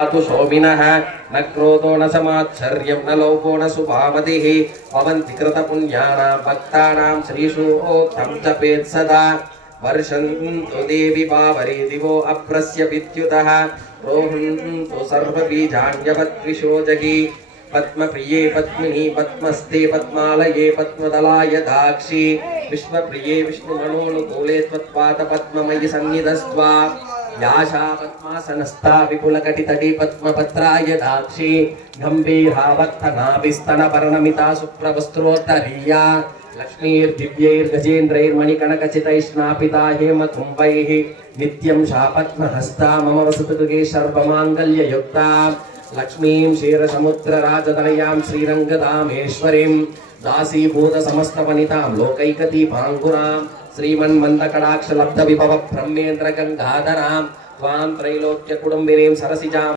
तु सोमिनः न क्रोधो न समाच्छर्यं न लोभो न सुभामतिः पवन्ति कृतपुण्यानां भक्तानां श्रीशोक्तं जपेत् सदा वर्षन्तु देवि पावरे दिवो अप्रस्य विद्युतः रोहन्तु सर्वबीजान्यवद्विषोजगी पद्मप्रिये पद्मिनी पद्मस्ते पद्मालये पद्मदलाय दाक्षी विश्वप्रिये विष्णुमनोनुकूले त्वत्पादपद्ममयि सन्निधस्त्वा याशा पद्मासनस्था विपुलकटितटी पद्मपत्राय दाक्षी गम्भीरावर्तनाभिस्तनपर्णमिता सुप्रवस्त्रोत्तरीया लक्ष्मीर्दिव्यैर्गजेन्द्रैर्मणिकणकचितैः हेमकुम्भैः नित्यं सा पद्महस्ता मम वसतु गृहे सर्वमाङ्गल्ययुक्ता लक्ष्मीं क्षीरसमुद्रराजतनयां श्रीरङ्गदामेश्वरीं दासीभूतसमस्तवनितां लोकैकदीपाङ्कुरां श्रीमन्मन्दकटाक्षलब्धविभव ब्रह्मेन्द्रगङ्गाधरां त्वां त्रैलोक्यकुटुम्बिनीं सरसिजां